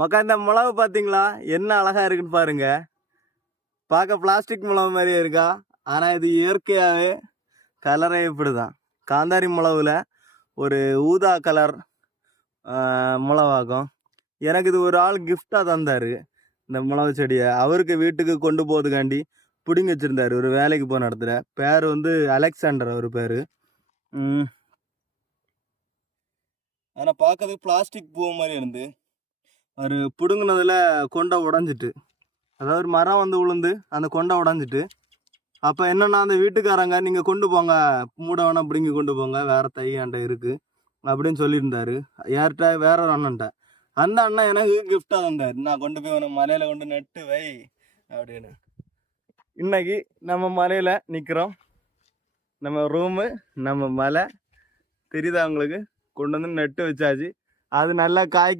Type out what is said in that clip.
மக்கா இந்த மிளகு பார்த்தீங்களா என்ன அழகா இருக்குன்னு பாருங்க. பார்க்க பிளாஸ்டிக் மிளகு மாதிரியே இருக்கா, ஆனால் இது இயற்கையாகவே கலரே இப்படிதான். காந்தாரி மிளகுல ஒரு ஊதா கலர் மிளகாகும். எனக்கு இது ஒரு ஆள் கிஃப்டாக தந்தார் இந்த மிளகு செடியை. அவருக்கு வீட்டுக்கு கொண்டு போகிறதுக்காண்டி பிடிங்கி வச்சுருந்தார் ஒரு வேலைக்கு போன இடத்துல. பேர் வந்து அலெக்சாண்டர் அவர் பேர். ஆனால் பார்க்கறதுக்கு பிளாஸ்டிக் பூ மாதிரி இருந்து அவர் பிடுங்கினதில் கொண்டை உடஞ்சிட்டு, அதாவது மரம் வந்து விழுந்து அந்த கொண்டை உடஞ்சிட்டு. அப்போ என்னென்னா அந்த வீட்டுக்காரங்க நீங்கள் கொண்டு போங்க, மூட வேணாம் பிடிங்கி கொண்டு போங்க, வேறு தையாண்ட இருக்குது அப்படின்னு சொல்லியிருந்தாரு. யார்கிட்ட? வேற ஒரு அண்ணன்ட்ட. அந்த அண்ணன் எனக்கு கிஃப்டாக தந்தார். நான் கொண்டு போய் உன மலையில் கொண்டு நட்டு வை அப்படின்னு. இன்னைக்கு நம்ம மலையில் நிற்கிறோம். நம்ம ரூமு, நம்ம மலை தெரியுதா உங்களுக்கு? கொண்டு வந்து நட்டு வச்சாச்சு. அது நல்லா காய்க்க